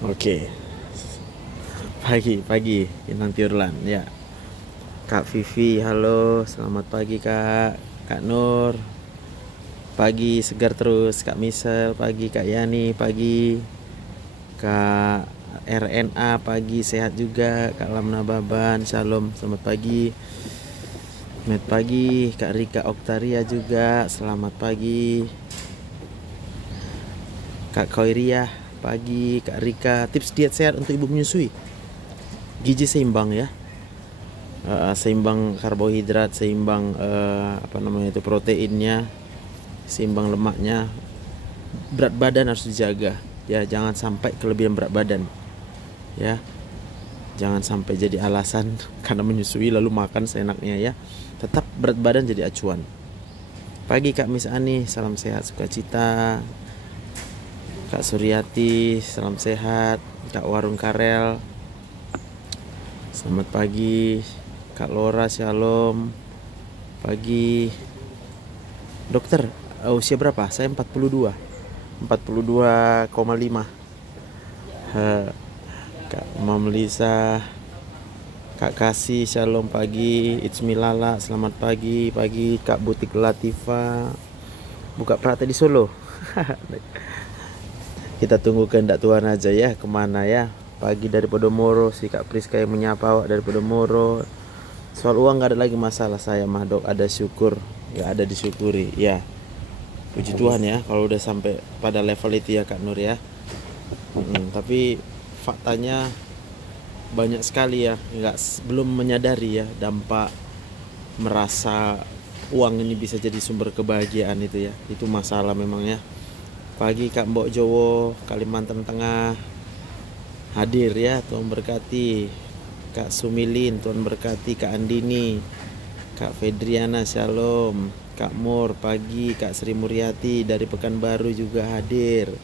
Oke, pagi Inang Tiurlan ya. Kak Vivi, halo, selamat pagi Kak. Kak Nur, pagi segar terus. Kak Misel, pagi. Kak Yani, pagi. Kak RNA, pagi sehat juga. Kak Lamna Baban, shalom, selamat pagi. Selamat pagi. Kak Rika Oktaria juga, selamat pagi. Kak Koiriah, pagi. Kak Rika, tips diet sehat untuk ibu menyusui. Gizi seimbang ya. Seimbang karbohidrat, seimbang proteinnya, seimbang lemaknya. Berat badan harus dijaga ya, jangan sampai kelebihan berat badan ya, jangan sampai jadi alasan karena menyusui lalu makan seenaknya ya. Tetap berat badan jadi acuan. Pagi Kak Miss Ani, salam sehat sukacita. Kak Suryati, salam sehat. Kak Warung Karel, selamat pagi. Kak Lora, shalom. Pagi. Dokter, usia berapa? Saya 42. 42,5. Kak Mam Lisa, Kak Kasih, shalom pagi. It's Milala, selamat pagi. Pagi Kak Butik Latifa, buka praktek di Solo. Kita tunggu kehendak Tuhan aja ya, kemana ya. Pagi dari Podomoro, si Kak Priska yang menyapa awak dari Podomoro. Soal uang gak ada lagi masalah saya mah dok, ada syukur, gak ada disyukuri ya. Puji Tuhan ya kalau udah sampai pada level itu ya Kak Nur ya. Tapi faktanya banyak sekali ya belum menyadari ya dampak merasa uang ini bisa jadi sumber kebahagiaan itu ya. Itu masalah memang ya. Pagi Kak Mbok Jowo, Kalimantan Tengah, hadir ya, Tuhan berkati. Kak Sumilin, Tuhan berkati. Kak Andini, Kak Fedriana, shalom. Kak Mur, pagi. Kak Sri Muryati dari Pekanbaru juga hadir.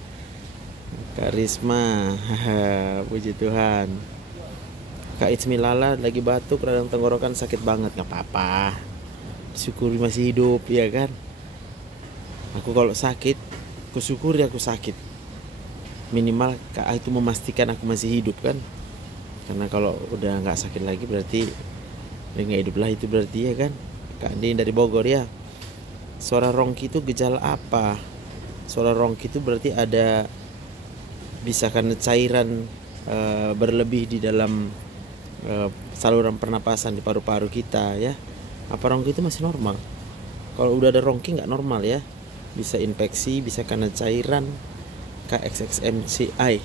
Kak Risma, puji Tuhan. Kak Itsmilala lagi batuk, radang tenggorokan sakit banget. Gak apa-apa, syukuri masih hidup ya kan. Aku kalau sakit, aku syukuri aku sakit. Minimal Kak itu memastikan aku masih hidup kan. Karena kalau udah gak sakit lagi berarti udah gak hidup lah, itu berarti ya kan. Kak Andin dari Bogor ya. Suara rongki itu gejala apa? Suara rongki itu berarti ada, bisa karena cairan berlebih di dalam saluran pernapasan di paru-paru kita ya. Apa rongki itu masih normal? Kalau udah ada rongki nggak normal ya. Bisa infeksi, bisa karena cairan. KXXMCI.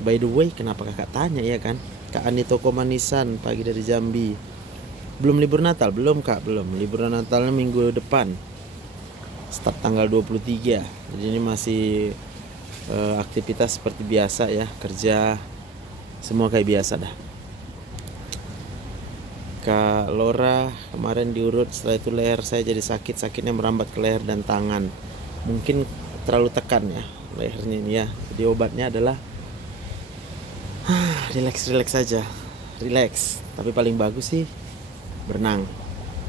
By the way, kenapa kakak tanya ya kan? Kak Andi Toko Manisan, pagi dari Jambi. Belum libur Natal? Belum Kak, belum. Liburan Natalnya minggu depan, start tanggal 23. Jadi ini masih aktivitas seperti biasa ya. Kerja semua kayak biasa dah. Kak Lora, kemarin diurut, setelah itu leher saya jadi sakit. Sakitnya merambat ke leher dan tangan. Mungkin terlalu tekan ya lehernya ini ya. Jadi obatnya adalah relax saja, relax. Tapi paling bagus sih berenang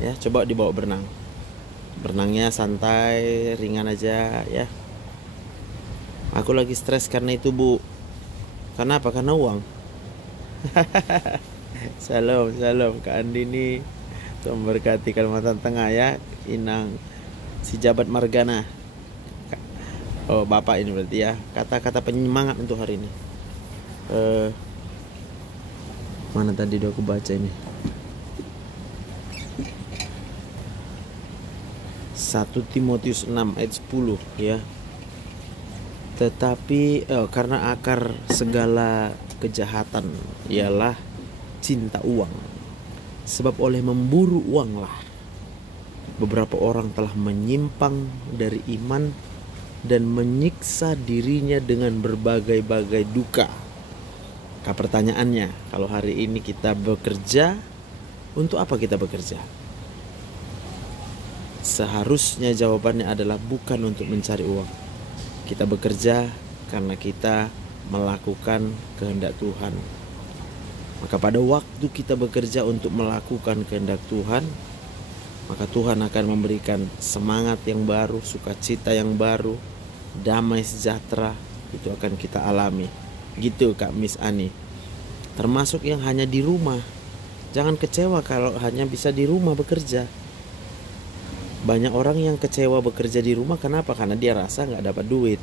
ya. Coba dibawa berenang, berenangnya santai, ringan aja ya. Aku lagi stres karena itu bu. Karena apa? Karena uang. Salam Kak Andini, Tuhan berkati Kalimantan Tengah ya. Inang si Jabat Margana. Oh bapak ini berarti ya. Kata-kata penyemangat untuk hari ini. Mana tadi aku baca ini. 1 Timotius 6 ayat 10 ya. Tetapi karena akar segala kejahatan ialah cinta uang. Sebab oleh memburu uanglah beberapa orang telah menyimpang dari iman dan menyiksa dirinya dengan berbagai-bagai duka. Pertanyaannya, kalau hari ini kita bekerja, untuk apa kita bekerja? Seharusnya jawabannya adalah bukan untuk mencari uang. Kita bekerja karena kita melakukan kehendak Tuhan. Maka pada waktu kita bekerja untuk melakukan kehendak Tuhan, maka Tuhan akan memberikan semangat yang baru, sukacita yang baru, damai sejahtera, itu akan kita alami. Gitu Kak Miss Ani. Termasuk yang hanya di rumah. Jangan kecewa kalau hanya bisa di rumah bekerja. Banyak orang yang kecewa bekerja di rumah, kenapa? Karena dia rasa nggak dapat duit.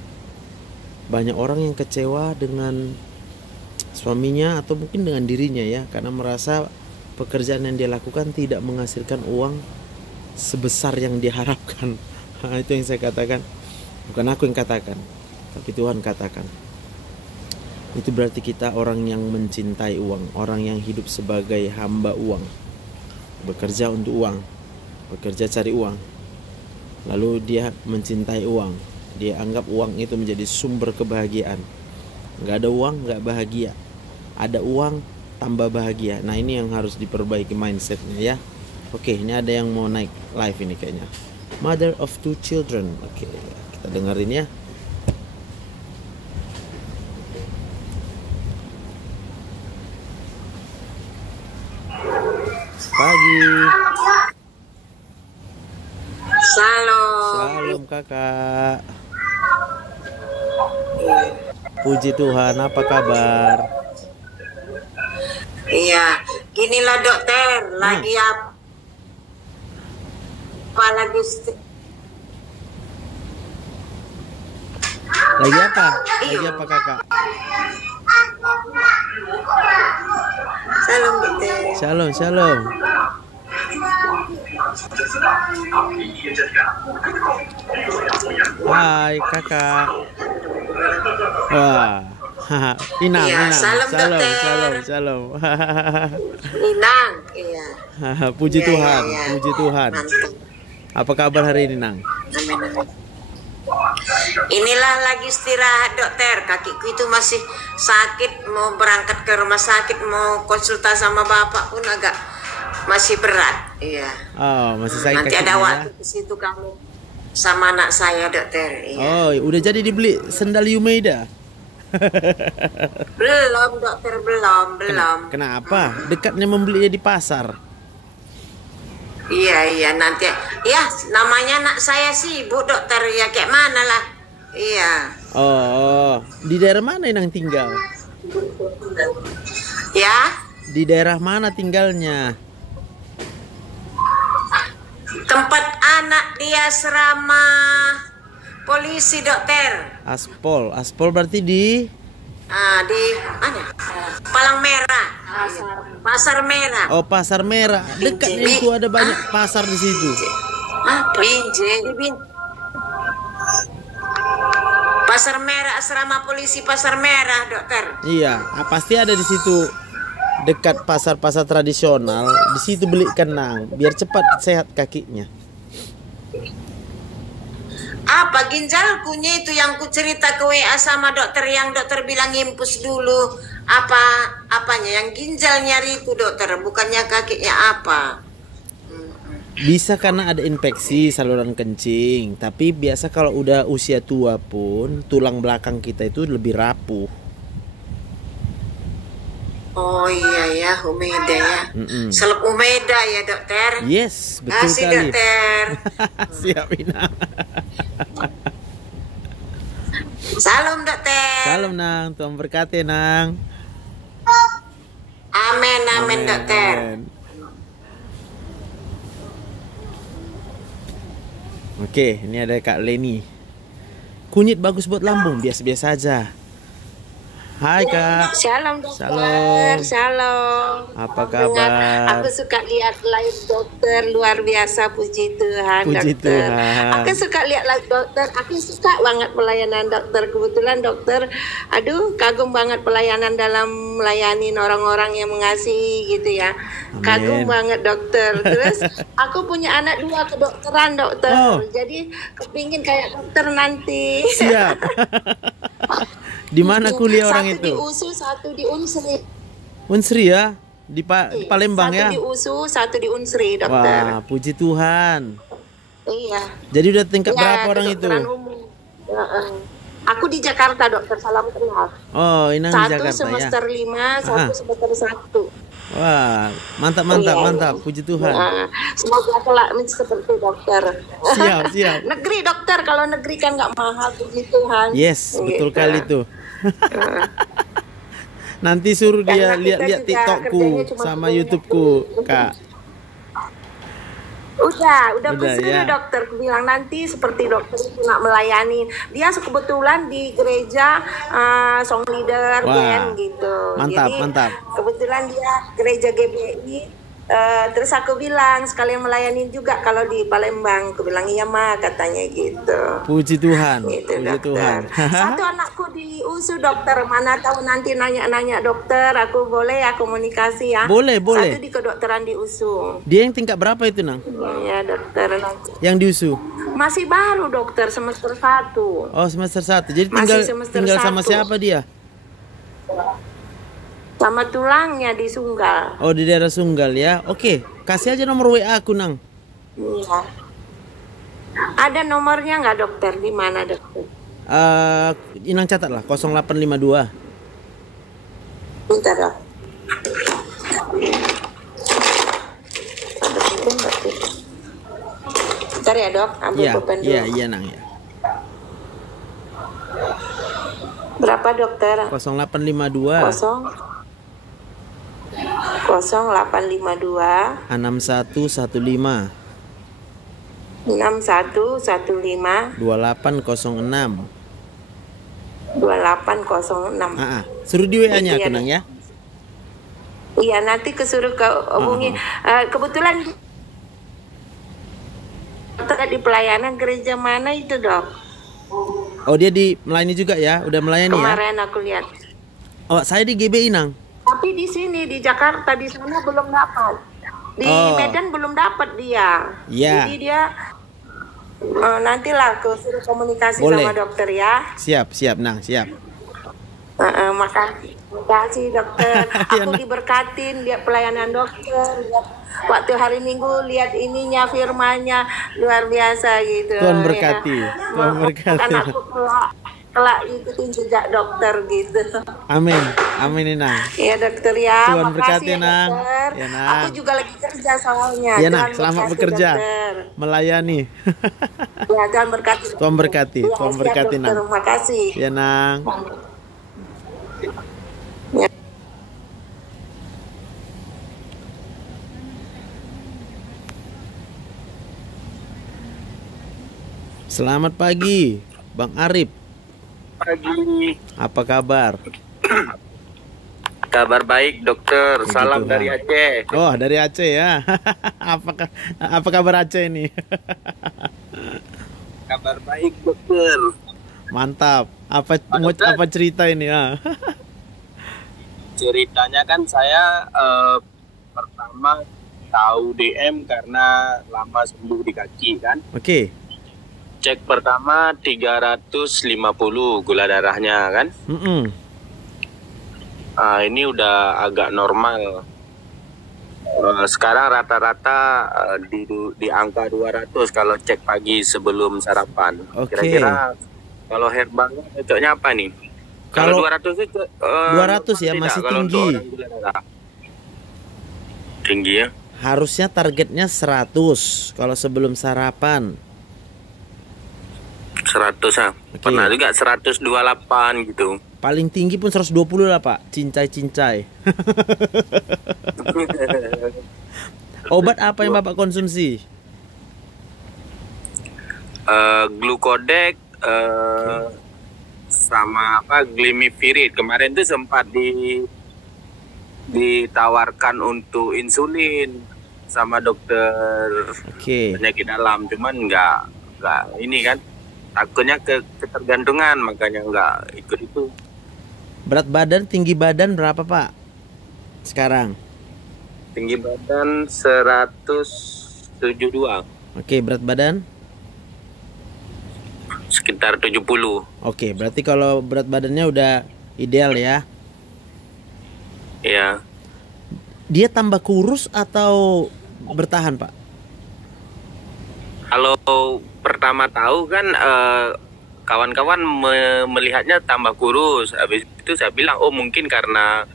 Banyak orang yang kecewa dengan suaminya atau mungkin dengan dirinya ya, karena merasa pekerjaan yang dia lakukan tidak menghasilkan uang sebesar yang diharapkan. Nah, itu yang saya katakan. Bukan aku yang katakan, tapi Tuhan katakan. Itu berarti kita orang yang mencintai uang, orang yang hidup sebagai hamba uang, bekerja untuk uang, bekerja cari uang. Lalu dia mencintai uang, dia anggap uang itu menjadi sumber kebahagiaan. Nggak ada uang nggak bahagia, ada uang tambah bahagia. Nah, ini yang harus diperbaiki mindsetnya ya. Oke, ini ada yang mau naik live ini kayaknya. Mother of 2 children. Oke, kita dengerin ya. Pagi. Salam kakak. Puji Tuhan, apa kabar? Iya, ginilah dokter, lagi apa lagi Lagi apa kakak? Salam dokter. Shalom. Hai kakak. Wah, Inang. Salam dokter. Shalom. Inang, iya. Puji Iya, Tuhan, iya. puji Tuhan. Mantap. Apa kabar hari ini, Nang? Amin. Inilah lagi istirahat dokter, kakiku itu masih sakit, mau berangkat ke rumah sakit, mau konsultasi sama bapak pun agak masih berat. Iya. Oh, masih sakit Nanti kakinya ada ya? waktu ke situ kamu sama anak saya dokter. Iya. Oh, udah jadi dibeli sendal Yumeda? Belum dokter, belum. Kenapa? Dekatnya membelinya di pasar. Iya nanti. Ya, namanya anak saya sibuk dokter, ya kayak mana lah. Iya. Oh, di daerah mana Inang tinggal? Ya, Di daerah mana tinggalnya? tempat anak dia serama polisi dokter. Aspol berarti di Di mana? Palang Merah. Pasar Merah. Oh, Pasar Merah. Dekatnya itu ada banyak pasar di situ. Pasar Merah, asrama polisi Pasar Merah, dokter. Iya, pasti ada di situ. Dekat pasar-pasar tradisional, di situ beli kenang biar cepat sehat kakinya. Apa ginjalkunya itu yang ku cerita ke WA sama dokter, yang dokter bilang impus dulu. Apanya yang ginjal nyari itu dokter, bukannya kakinya apa? Bisa karena ada infeksi saluran kencing, tapi biasa kalau udah usia tua pun tulang belakang kita itu lebih rapuh. Oh iya ya, Umeda ya. Selep Umeda ya dokter. Yes, betul Kasih sekali. dokter. Siap Inang. Salam dokter. Salam Nang, Tuhan berkati Nang. Amin dokter. Oke, ini ada Kak Leni. Kunyit bagus buat lambung, biasa-biasa aja. Hai Kak. Shalom dokter. Shalom. Apa kabar? Aku suka lihat live dokter, luar biasa, puji Tuhan. Puji dokter. Tuhan. Aku suka lihat live dokter. Aku suka banget pelayanan dokter. Kebetulan dokter, kagum banget pelayanan dalam melayani orang-orang yang mengasihi gitu ya. Amin. Kagum banget dokter. Terus aku punya anak 2 kedokteran dokter. Oh. Jadi kepingin kayak dokter nanti. Siap. Di mana kuliah orang itu? Satu di USU, satu di Unsri. Unsri ya? Di Palembang satu ya? Satu di USU, satu di Unsri, dokter. Wah, puji Tuhan. Iya. Jadi udah tingkat berapa orang itu? Aku di Jakarta, dokter. Salam kenal. Oh, Inang di Jakarta ya? Satu semester 5, satu semester 1. Wah, mantap. Puji Tuhan. Semoga kelak seperti dokter. Siap. Negeri dokter, kalau negeri kan nggak mahal, puji Tuhan. Yes, betul kali tuh. Nanti suruh dia Karena kita lihat-lihat juga TikTokku kerjanya cuma sama punya- YouTubeku, Kak. Udah Udah, kusuruh ya. dokter. Aku bilang nanti seperti dokter itu nak melayani. Dia kebetulan di gereja song leader Wah, band gitu. mantap, Jadi mantap. kebetulan dia gereja GBI. Terus aku bilang sekalian melayani juga kalau di Palembang. Aku bilang iya mah katanya gitu. Puji Tuhan, Gitu puji dokter. Tuhan. Satu anakku di USU dokter. Mana tahu nanti nanya-nanya dokter. Aku boleh ya komunikasi ya. Boleh, boleh. Satu di kedokteran di USU. Dia yang tingkat berapa itu, Nang? Ya dokter nanti. Yang di USU? Masih baru dokter semester 1. Oh, semester 1. Jadi Masih semester tinggal sama 1. siapa dia? Sama tulangnya di Sunggal. Oh, di daerah Sunggal ya. Oke, kasih aja nomor WA aku, Nang. Iya. Ada nomornya nggak dokter? Di mana dokter? Inang catat lah 0852. Bentar dok. Ada pulpen nggak sih? Bentar ya dok, ambil Iya, pulpen dulu. iya, iya, Nang ya. Berapa dokter? 0852 0852 6115 6115 2806. 2806. Suruh di WA-nya Iya, aku, Nang ya. Iya nanti kesuruh ke hubungi. Kebetulan dokter di pelayanan gereja mana itu dok? Oh, dia di melayani juga ya? Udah melayani ya? Kemarin aku lihat. Oh, saya di GBI, Nang. Tapi di sini di Jakarta di sana belum dapat. Di Oh. Medan belum dapat dia. Iya. Jadi dia nantilah aku suruh komunikasi Boleh. sama dokter ya. Siap, siap, Nang, siap. Makasih dokter. Iya, Aku Nang. diberkatin lihat pelayanan dokter. Lihat waktu hari Minggu lihat ininya firmanya luar biasa gitu. Tuhan berkati, Ya. Tuhan berkati. Kan aku kelak ikutin jejak dokter gitu. Amin, amin, Nang. Iya dokter ya. Tuhan Makasih berkati, ya, Nang. dokter. Ya, Nang. Aku juga lagi kerja soalnya. Ya, Tuhan Nang, selamat berkati, bekerja. dokter. Melayani. Ya Tuhan berkati. Tuhan berkati, Ya, Tuhan siap, berkati, dokter. Nang. Makasih. Ya, Nang. Ya. Selamat pagi, Bang Arif. Pagi. Apa kabar? Kabar baik dokter. Puji Salam Tuhan. dari Aceh. Oh, dari Aceh ya. Apa kabar Aceh ini? Kabar baik dokter. Mantap. Apa Dokter. apa cerita ini ya? Ceritanya kan saya pertama tahu DM karena lama sembuh di kaki kan. Oke. Cek pertama 350 gula darahnya kan. Ini udah agak normal. Sekarang rata-rata di angka 200 kalau cek pagi sebelum sarapan. Oke. Kira-kira kalau herbalnya cocoknya apa nih? Kalau 200 itu 200 ya, tidak, masih kalau untuk tinggi. orang gula darah. Tinggi ya. Harusnya targetnya 100 kalau sebelum sarapan. 100 ah. Oke. Pernah juga 128 gitu. Paling tinggi pun 120 lah, Pak. Cincai-cincai. Obat apa yang Bapak konsumsi? Glukodek sama glimivirid. Kemarin tuh sempat ditawarkan untuk insulin sama dokter Oke. penyakit dalam, cuman nggak ini kan, takutnya ketergantungan, makanya nggak ikut itu. Berat badan, tinggi badan berapa, Pak? Sekarang. Tinggi badan 172, Oke, berat badan? sekitar 70. Oke, berarti kalau berat badannya udah ideal ya. Ya, Dia tambah kurus atau bertahan, Pak? kalau pertama tahu kan kawan-kawan melihatnya tambah kurus. Habis itu saya bilang, oh mungkin karena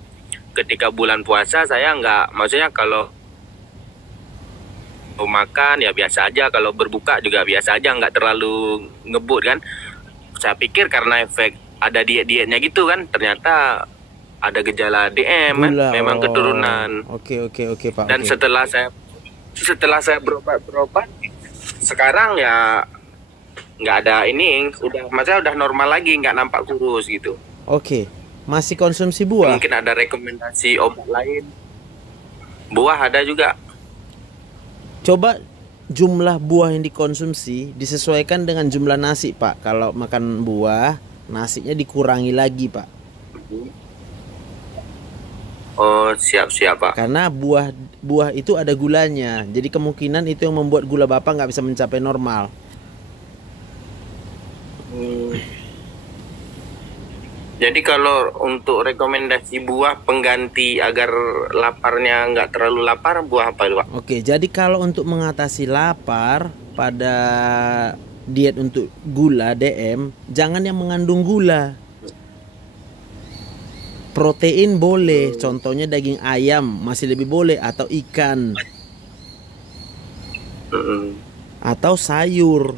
ketika bulan puasa saya nggak, maksudnya kalau makan ya biasa aja, kalau berbuka juga biasa aja, nggak terlalu ngebut kan. Saya pikir karena efek ada diet-dietnya gitu kan, ternyata ada gejala DM kan, Gula. memang Oh. keturunan. Oke Pak. Dan Oke. setelah saya berobat sekarang ya nggak ada ini, maksudnya udah normal lagi, nggak nampak kurus gitu. Oke. Masih konsumsi buah? Mungkin ada rekomendasi obat lain. Buah ada juga. Coba jumlah buah yang dikonsumsi disesuaikan dengan jumlah nasi, Pak. Kalau makan buah, nasinya dikurangi lagi, Pak. Oh, siap Pak. Karena buah itu ada gulanya. Jadi kemungkinan itu yang membuat gula Bapak nggak bisa mencapai normal. Jadi kalau untuk rekomendasi buah pengganti agar laparnya nggak terlalu lapar, buah apa itu, Pak? Oke, jadi kalau untuk mengatasi lapar pada diet untuk gula DM, jangan yang mengandung gula. Protein boleh, contohnya daging ayam masih lebih boleh, atau ikan, atau sayur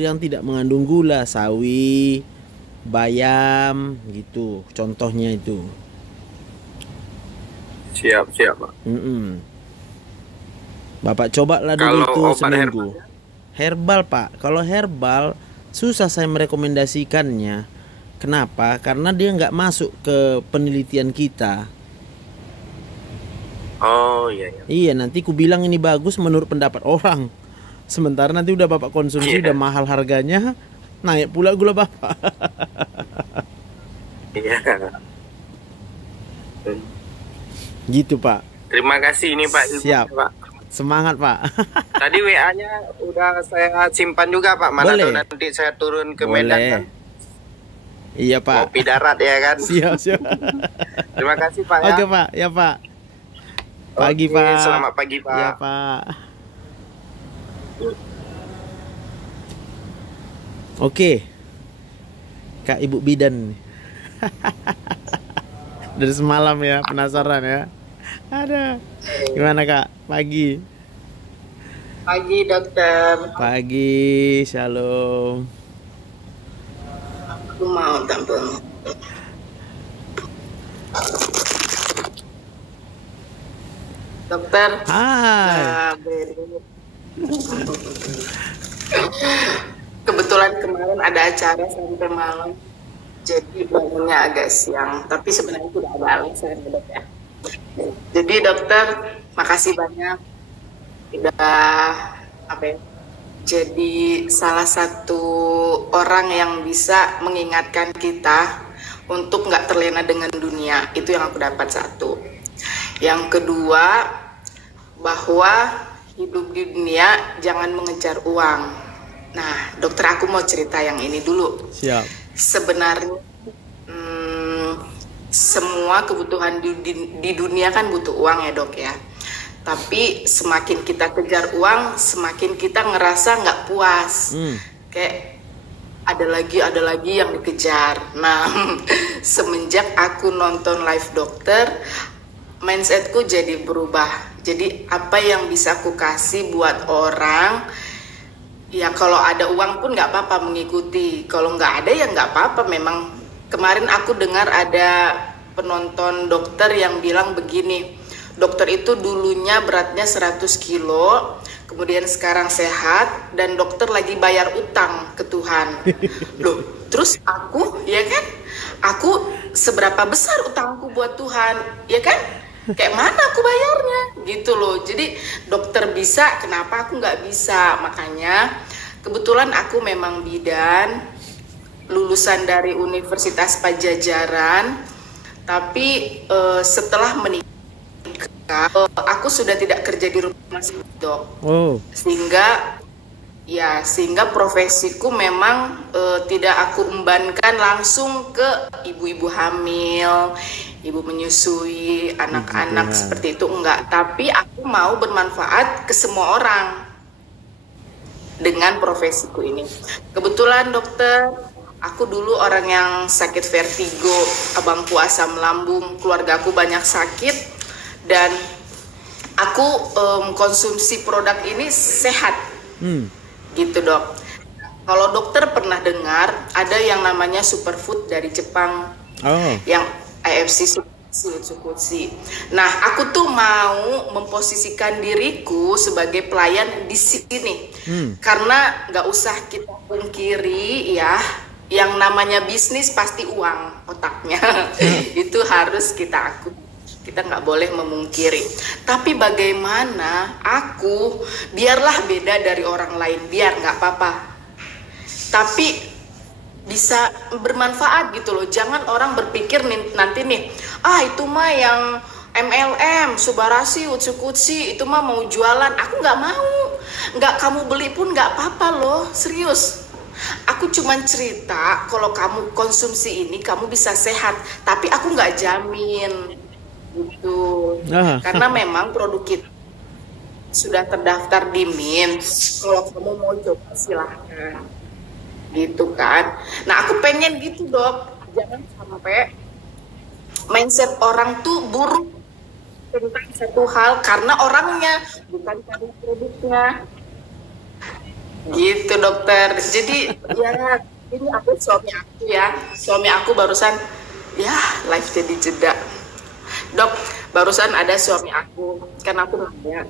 yang tidak mengandung gula, sawi, bayam gitu, contohnya itu. Siap Pak. Bapak cobalah dulu Kalau itu obat seminggu. Herbal Pak, kalau herbal susah saya merekomendasikannya. Kenapa? Karena dia nggak masuk ke penelitian kita. Oh iya. Iya, nanti ku bilang ini bagus menurut pendapat orang. Sementara nanti udah Bapak konsumsi udah mahal harganya, naik pula gula Bapak. Iya. Gitu Pak. Terima kasih ini Pak. Siap. Pak. Semangat Pak. Tadi WA-nya udah saya simpan juga Pak. Mana Boleh. tahu nanti saya turun ke Boleh. Medan kan. Iya Pak. Kopi darat ya kan. Siap. Terima kasih Pak ya. Oke Pak, ya Pak. Pagi Oke, Pak. Selamat pagi Pak. Ya Pak. Oke. Kak Ibu Bidan. Dari semalam ya, penasaran ya. Ada. Gimana Kak? Pagi. Pagi dokter, Pagi, shalom. aku mau tampil. Dokter, Hai. kebetulan kemarin ada acara sampai malam, jadi bangunnya agak siang. Tapi sebenarnya tidak ada alasan ya dok ya. Jadi dokter, makasih banyak udah jadi salah satu orang yang bisa mengingatkan kita untuk nggak terlena dengan dunia. Itu yang aku dapat satu. Yang kedua, bahwa hidup di dunia jangan mengejar uang. Nah, dokter, aku mau cerita yang ini dulu. Siap. Sebenarnya semua kebutuhan di dunia kan butuh uang ya dok ya. Tapi semakin kita kejar uang, semakin kita ngerasa nggak puas. Kayak ada lagi yang dikejar. Nah, semenjak aku nonton live dokter, mindsetku jadi berubah. Jadi apa yang bisa aku kasih buat orang, ya kalau ada uang pun nggak apa-apa mengikuti. Kalau nggak ada ya nggak apa-apa. Memang kemarin aku dengar ada penonton dokter yang bilang begini, dokter itu dulunya beratnya 100 kilo, kemudian sekarang sehat, dan dokter lagi bayar utang ke Tuhan. Loh, terus aku, ya kan, aku seberapa besar utangku buat Tuhan, ya kan? Kayak mana aku bayarnya, gitu loh. Jadi dokter bisa, kenapa aku nggak bisa? Makanya kebetulan aku memang bidan, lulusan dari Universitas Pajajaran, tapi setelah menikah aku sudah tidak kerja di rumah sakit dok. Sehingga profesiku memang tidak aku embankan langsung ke ibu-ibu hamil, ibu menyusui, anak-anak seperti itu, enggak. Tapi aku mau bermanfaat ke semua orang dengan profesiku ini. Kebetulan dokter, aku dulu orang yang sakit vertigo, abangku asam lambung, keluargaku banyak sakit, dan aku konsumsi produk ini sehat, gitu dok. Kalau dokter pernah dengar ada yang namanya superfood dari Jepang, yang IFC Utsukutsi. Nah, aku tuh mau memposisikan diriku sebagai pelayan di sini. Karena nggak usah kita pungkiri ya, yang namanya bisnis pasti uang otaknya. Itu harus kita akui. Kita nggak boleh memungkiri. Tapi bagaimana aku, biarlah beda dari orang lain, biar nggak apa-apa. Tapi bisa bermanfaat gitu loh. Jangan orang berpikir nanti nih, itu mah yang MLM, Subarasi, Utsukutsi, itu mah mau jualan. Aku nggak mau. Nggak kamu beli pun nggak apa-apa loh, serius. Aku cuman cerita kalau kamu konsumsi ini kamu bisa sehat, tapi aku nggak jamin gitu. Karena memang produk kita sudah terdaftar di MIN. Kalau kamu mau coba silahkan gitu kan. Nah, aku pengen gitu, Dok. Jangan sampai mindset orang tuh buruk tentang satu hal karena orangnya, bukan karena produknya. Gitu, dokter. Jadi ya ini aku suami aku ya. Suami aku barusan ya live jadi jeda. Dok, barusan ada suami aku, kan aku nanya.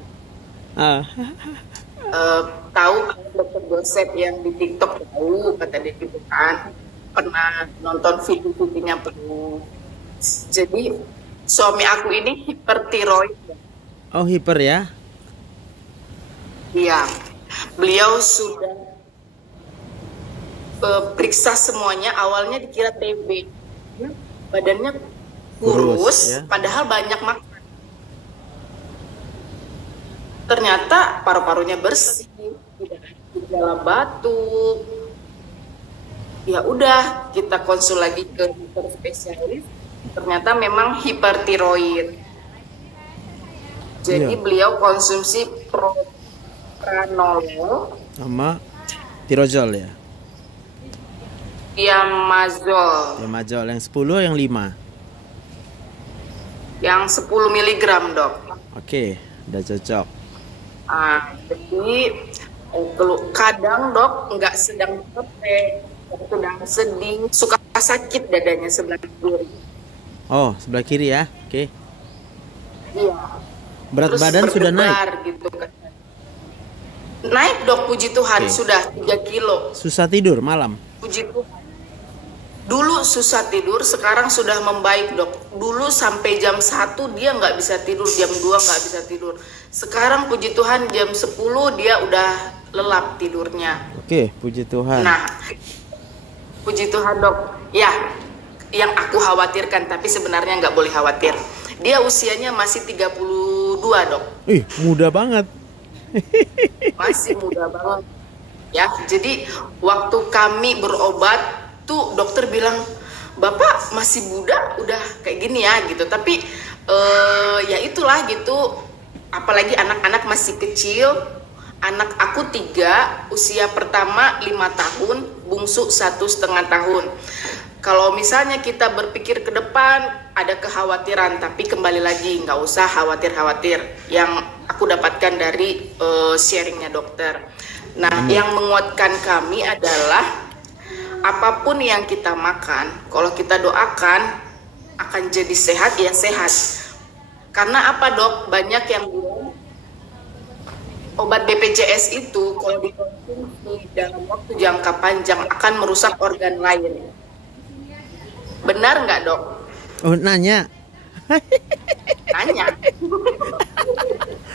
Tahu dokter Joseph yang di TikTok, tahu kata dia gitu kan, pernah nonton video-videonya penuh. Jadi suami aku ini hipertiroid. Oh, hiper ya? Iya, beliau sudah periksa semuanya. Awalnya dikira TB, badannya kurus ya? Padahal banyak makan. Ternyata paru-parunya bersih, tidak ada gejala batuk. Ya udah, kita konsul lagi ke dokter spesialis. Ternyata memang hipertiroid. Jadi beliau konsumsi propranolol sama tirozol ya. Diamazol yang 10 yang 5. Yang 10 mg, Dok. Oke, udah cocok. Jadi kadang, Dok, nggak sedang capek, sedang sedih, suka sakit dadanya sebelah kiri. Oh, sebelah kiri ya. Oke. Iya. Berat Terus badan sudah naik gitu kan. Naik, Dok, puji Tuhan. Sudah 3 kilo. Susah tidur malam. Puji Tuhan. Dulu susah tidur, sekarang sudah membaik, Dok. Dulu sampai jam 1 dia nggak bisa tidur, jam 2 nggak bisa tidur. Sekarang puji Tuhan jam 10 dia udah lelap tidurnya. Oke, puji Tuhan. Nah, puji Tuhan, Dok. Ya, yang aku khawatirkan, tapi sebenarnya nggak boleh khawatir. Dia usianya masih 32, Dok. Ih, muda banget. Masih muda banget. Ya, jadi waktu kami berobat tuh dokter bilang, Bapak masih muda, udah kayak gini ya gitu. Tapi ya itulah gitu. Apalagi anak-anak masih kecil. Anak aku 3, usia pertama 5 tahun, bungsu 1,5 tahun. Kalau misalnya kita berpikir ke depan, ada kekhawatiran, tapi kembali lagi nggak usah khawatir-khawatir. Yang aku dapatkan dari sharingnya dokter. Nah, yang menguatkan kami adalah apapun yang kita makan, kalau kita doakan akan jadi sehat, ya sehat. Karena apa, Dok? Banyak yang bilang obat BPJS itu kalau dikonsumsi dalam waktu jangka panjang akan merusak organ lain. Benar nggak, Dok? Oh, nanya. Nanya.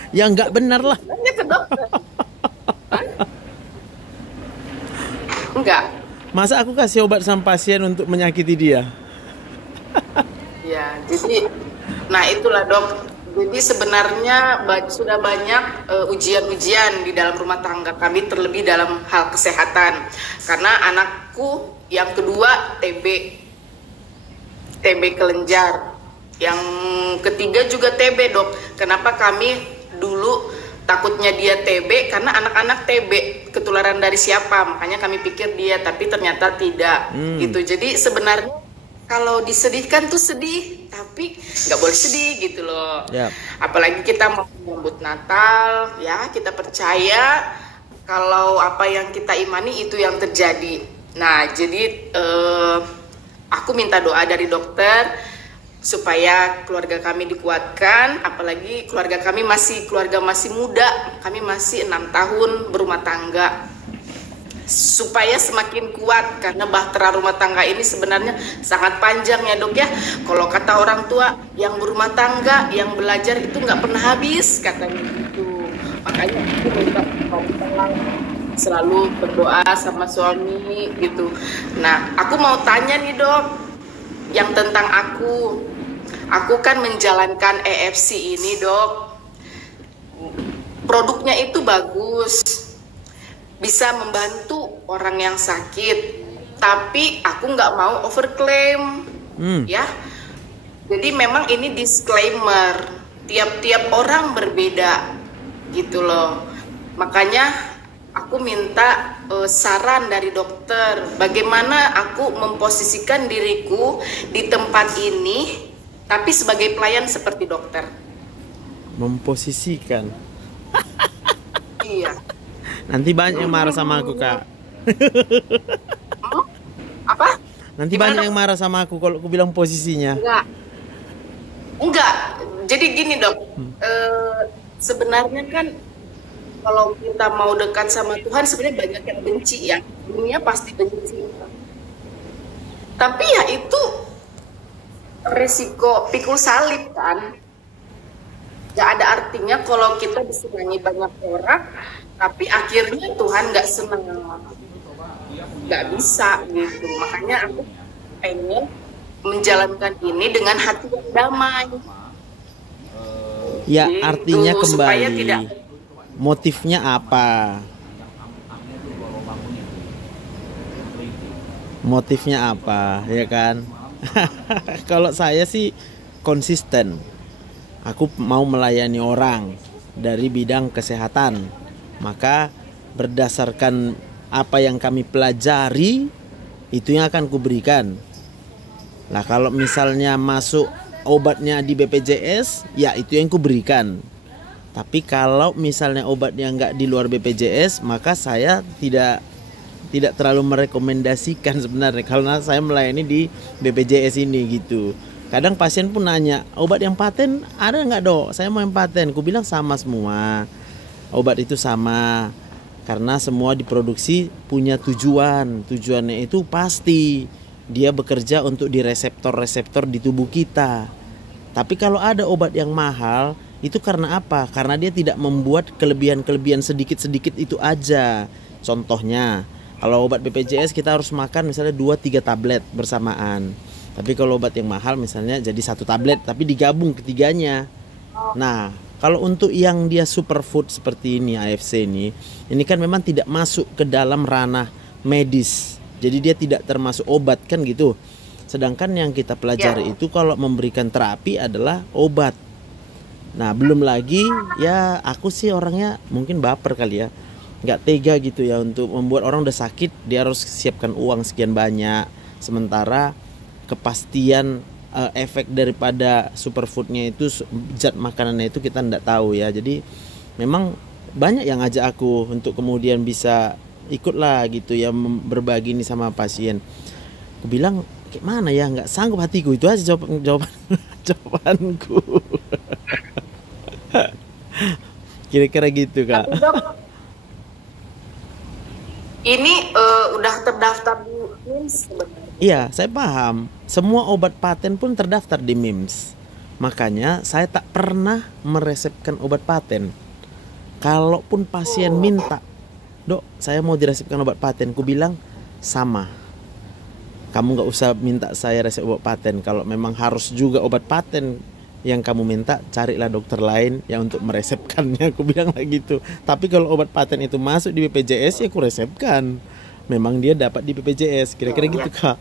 Ya nggak benar lah. Nanya ke dokter. Enggak. Masa aku kasih obat sama pasien untuk menyakiti dia? Ya, jadi, nah itulah, Dok. Jadi sebenarnya sudah banyak ujian-ujian di dalam rumah tangga kami, terlebih dalam hal kesehatan. Karena anakku yang kedua TB kelenjar, yang ketiga juga TB, Dok. Kenapa kami dulu takutnya dia TB? Karena anak-anak TB ketularan dari siapa? Makanya kami pikir dia, tapi ternyata tidak. Gitu. Jadi sebenarnya kalau disedihkan tuh sedih, tapi nggak boleh sedih gitu loh. Yep. Apalagi kita mau menyambut Natal, ya kita percaya kalau apa yang kita imani itu yang terjadi. Nah, jadi aku minta doa dari dokter supaya keluarga kami dikuatkan, apalagi keluarga kami masih muda, kami masih 6 tahun berumah tangga, supaya semakin kuat, karena bahtera rumah tangga ini sebenarnya sangat panjang ya dok ya. Kalau kata orang tua, yang berumah tangga, yang belajar itu nggak pernah habis katanya gitu. Makanya aku minta selalu berdoa sama suami gitu. Nah, aku mau tanya nih dok, yang tentang aku kan menjalankan EFC ini dok, produknya itu bagus, bisa membantu orang yang sakit, tapi aku nggak mau overclaim, ya. Jadi memang ini disclaimer, tiap-tiap orang berbeda, gitu loh. Makanya aku minta saran dari dokter, bagaimana aku memposisikan diriku di tempat ini, tapi sebagai pelayan seperti dokter. Memposisikan. Iya. Nanti banyak yang marah sama aku, Kak. Apa? Nanti Gimana? banyak yang marah sama aku kalau aku bilang posisinya. Enggak. Jadi gini dok, sebenarnya kan kalau kita mau dekat sama Tuhan sebenarnya banyak yang benci ya. Dunia pasti benci. Tapi ya itu resiko pikul salib kan. Gak ada artinya kalau kita disenangi banyak orang, tapi akhirnya Tuhan gak senang, gak bisa gitu. Makanya aku pengen menjalankan ini dengan hati yang damai. Ya, Gitu, artinya supaya kembali. tidak. Motifnya apa? Motifnya apa, ya kan? Kalau saya sih konsisten. Aku mau melayani orang dari bidang kesehatan. Maka berdasarkan apa yang kami pelajari, itu yang akan kuberikan. Nah, kalau misalnya masuk obatnya di BPJS, ya itu yang kuberikan. Tapi kalau misalnya obatnya nggak di luar BPJS, maka saya tidak terlalu merekomendasikan sebenarnya, karena saya melayani di BPJS ini gitu. Kadang pasien pun nanya, obat yang paten ada nggak dok? Saya mau yang paten. Ku bilang sama semua. Obat itu sama. Karena semua diproduksi punya tujuan. Tujuannya itu pasti. Dia bekerja untuk di reseptor-reseptor di tubuh kita. Tapi kalau ada obat yang mahal, itu karena apa? Karena dia tidak membuat kelebihan-kelebihan sedikit-sedikit itu aja. Contohnya, kalau obat BPJS kita harus makan misalnya 2-3 tablet bersamaan. Tapi kalau obat yang mahal misalnya jadi 1 tablet tapi digabung ketiganya. Nah, kalau untuk yang dia superfood seperti ini, AFC ini kan memang tidak masuk ke dalam ranah medis. Jadi dia tidak termasuk obat kan gitu. Sedangkan yang kita pelajari itu kalau memberikan terapi adalah obat. Nah, belum lagi ya aku sih orangnya mungkin baper kali ya. Nggak tega gitu ya untuk membuat orang udah sakit dia harus siapkan uang sekian banyak. Sementara kepastian efek daripada superfoodnya itu, zat makanannya itu kita nggak tahu ya. Jadi memang banyak yang ngajak aku untuk kemudian bisa ikutlah gitu ya, berbagi ini sama pasien. Aku bilang kayak mana ya, nggak sanggup hatiku, itu aja jawabanku. Kira-kira gitu Kak. Ini udah terdaftar di MIMS sebenarnya. Iya, saya paham. Semua obat paten pun terdaftar di MIMS. Makanya saya tak pernah meresepkan obat paten. Kalaupun pasien minta, dok, saya mau diresepkan obat paten, ku bilang sama. Kamu nggak usah minta saya resep obat paten. Kalau memang harus juga obat paten yang kamu minta, carilah dokter lain yang untuk meresepkannya. Aku bilang lagi gitu. Tapi kalau obat paten itu masuk di BPJS, ya aku resepkan. Memang dia dapat di BPJS, kira-kira gitu Kak.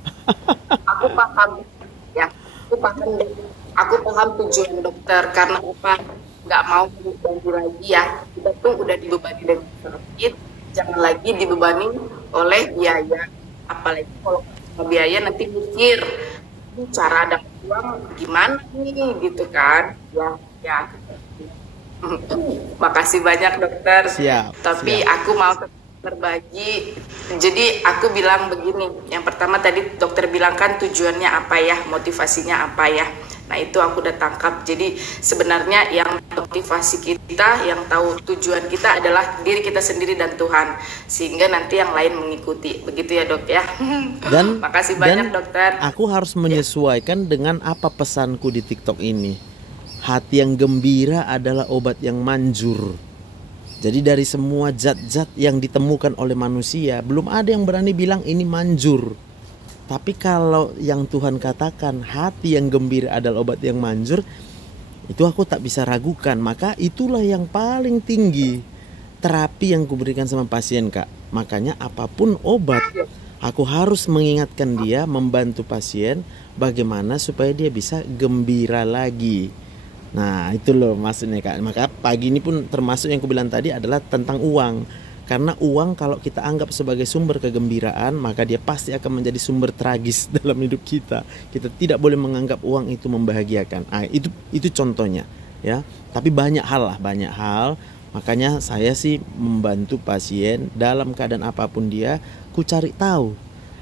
Aku paham ya, aku paham tujuan dokter, karena apa nggak mau membebani lagi ya. Kita tuh udah dibebani dengan sakit, jangan lagi dibebani oleh biaya. Apalagi kalau biaya nanti mikir cara dapat uang gimana nih gitu kan ya. Makasih banyak dokter. Siap. Tapi aku mau berbagi. Jadi aku bilang begini, yang pertama tadi dokter bilang kan tujuannya apa ya, motivasinya apa ya. Nah itu aku udah tangkap. Jadi sebenarnya yang motivasi kita, yang tahu tujuan kita adalah diri kita sendiri dan Tuhan, sehingga nanti yang lain mengikuti. Begitu ya dok ya. Dan makasih banyak dokter. Aku harus menyesuaikan dengan apa pesanku di TikTok ini. Hati yang gembira adalah obat yang manjur. Jadi dari semua zat-zat yang ditemukan oleh manusia, belum ada yang berani bilang ini manjur. Tapi kalau yang Tuhan katakan hati yang gembira adalah obat yang manjur, itu aku tak bisa ragukan. Maka itulah yang paling tinggi terapi yang kuberikan sama pasien, Kak. Makanya apapun obat, aku harus mengingatkan dia, membantu pasien bagaimana supaya dia bisa gembira lagi. Nah itu loh maksudnya, Kak. Maka pagi ini pun termasuk yang aku bilang tadi adalah tentang uang. Karena uang kalau kita anggap sebagai sumber kegembiraan, maka dia pasti akan menjadi sumber tragis dalam hidup kita. Kita tidak boleh menganggap uang itu membahagiakan. Itu contohnya ya. Tapi banyak hal. Makanya saya sih membantu pasien dalam keadaan apapun dia, ku cari tahu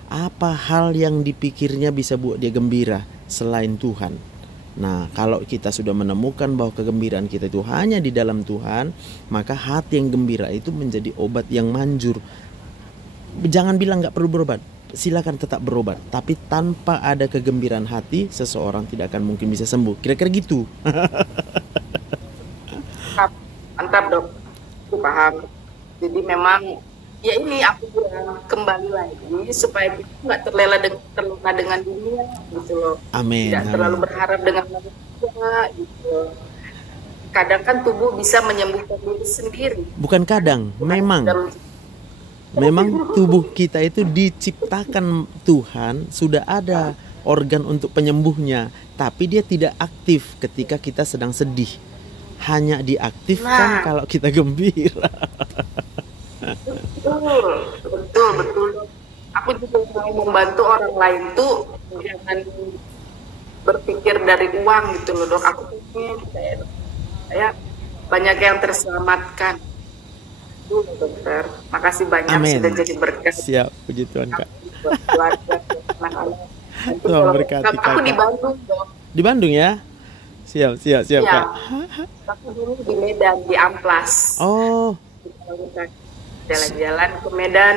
apa hal yang dipikirnya bisa buat dia gembira selain Tuhan. Nah, kalau kita sudah menemukan bahwa kegembiraan kita itu hanya di dalam Tuhan, maka hati yang gembira itu menjadi obat yang manjur. Jangan bilang gak perlu berobat, silakan tetap berobat. Tapi tanpa ada kegembiraan hati, seseorang tidak akan mungkin bisa sembuh. Kira-kira gitu. Mantap dok, aku paham. Jadi memang ya ini aku bilang kembali lagi supaya kita nggak terlena dengan dunia gitu loh. Amin. Tidak terlalu berharap dengan manusia gitu. Kadang kan tubuh bisa menyembuhkan diri sendiri. Bukan kadang, memang tubuh kita itu diciptakan Tuhan, sudah ada organ untuk penyembuhnya, tapi dia tidak aktif ketika kita sedang sedih. Hanya diaktifkan kalau kita gembira. Betul. Aku juga mau membantu orang lain tuh jangan berpikir dari uang gitu loh dok. Aku pikir saya banyak yang terselamatkan. Dokter, makasih banyak. Amin. Sudah jadi berkat. Siap, puji Tuhan Kak. Tuhan berkati Kak. Aku di Bandung dok. Di Bandung ya? Siap Kak. Aku dulu di Medan, di Amplas. Oh. Jalan-jalan ke Medan,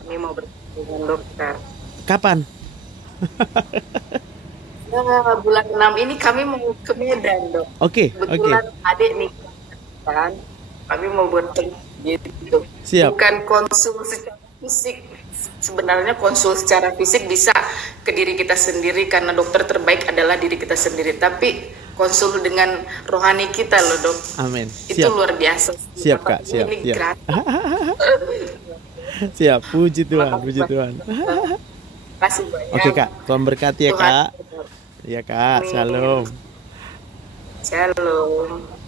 kami mau bertemu dengan dokter. Kapan? Ya, bulan 6 ini kami mau ke Medan dok. Oke. Kebetulan adik nih kan, kami mau bertemu gitu. Siap. Bukan konsul secara fisik. Sebenarnya konsul secara fisik bisa ke diri kita sendiri karena dokter terbaik adalah diri kita sendiri. Tapi konsul dengan rohani kita loh dok. Amin. Itu luar biasa. Siap Kak, siap. Siap, puji Tuhan. Kasih banyak. Oke Kak, Tuhan berkati ya Kak. Iya Kak, shalom. Shalom.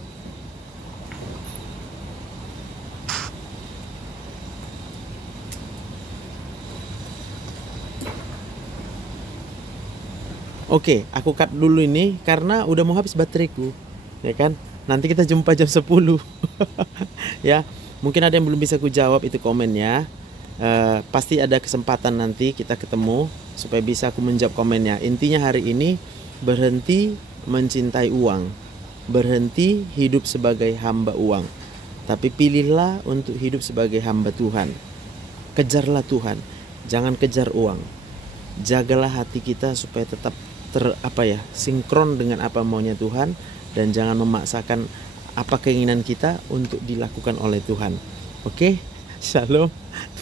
Oke, aku cut dulu ini karena udah mau habis bateraiku. Ya kan? Nanti kita jumpa jam 10. Ya, mungkin ada yang belum bisa ku jawab itu komennya. Pasti ada kesempatan nanti kita ketemu supaya bisa aku menjawab komennya. Intinya hari ini berhenti mencintai uang. Berhenti hidup sebagai hamba uang. Tapi pilihlah untuk hidup sebagai hamba Tuhan. Kejarlah Tuhan, jangan kejar uang. Jagalah hati kita supaya tetap sinkron dengan apa maunya Tuhan, dan jangan memaksakan apa keinginan kita untuk dilakukan oleh Tuhan. Oke? Shalom.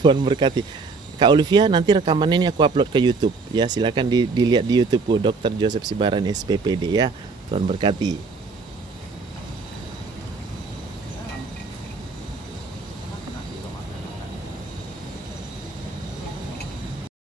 Tuhan berkati. Kak Olivia, nanti rekaman ini aku upload ke YouTube ya. Silakan dilihat di YouTubeku Dr. Joseph Sibaran SPPD ya. Tuhan berkati.